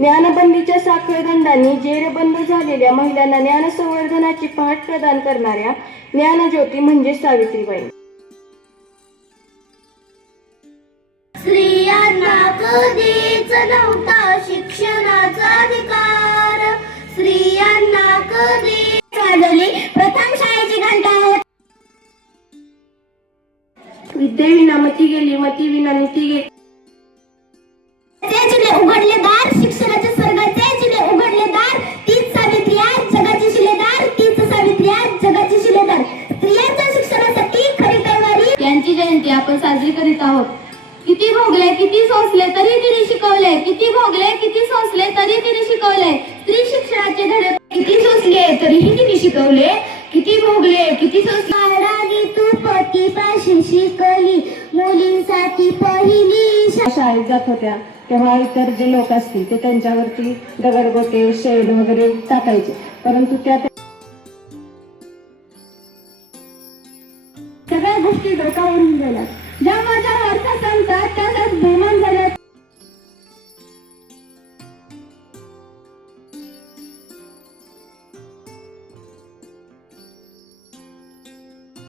ज्ञानबंदीच्या साखळदंडांनी जेरबंद झालेल्या महिलांना ज्ञानसंवर्धनाची पहाट प्रदान करणाऱ्या ज्ञानज्योती म्हणजे सावित्रीबाई. स्त्रियांना कधीच नव्हता शिक्षणाचा अधिकार, स्त्रियांना कधी वाजवली प्रथम शाळेची घंटा. विद्येविना मती गेली, मती विना नीती गेली. उघडले दार शिक्षणाच्या स्वर्गाचे जिने उघडले दार, तीच सावित्री आज जगाची शिलेदार, तीच सावित्री आज जगाची शिलेदार. स्त्रियांच्या शिक्षणासाठी खरी तयारी. यांची जयंती आपण साजरी करीत आहोत. किती भोगले किती सोसले तरी तिने शिकवले, किती भोगले किती सोसले तरी तिने शिकवले. स्त्री शिक्षणाचे धडे किती सोसले तरीही तिने शिकवले, किती भोगले किती सोसले. तू पतीपाशी शिकली मुलींसाठी पहिली शाळेत जात होत्या तेव्हा इतर जे लोक असतील ते त्यांच्यावरती दगडगोटे शेड वगैरे टाकायचे, परंतु त्या सगळ्या गोष्टी डोक्यावरून गेल्या. ज्या माझ्या अर्थसंकटात त्यातच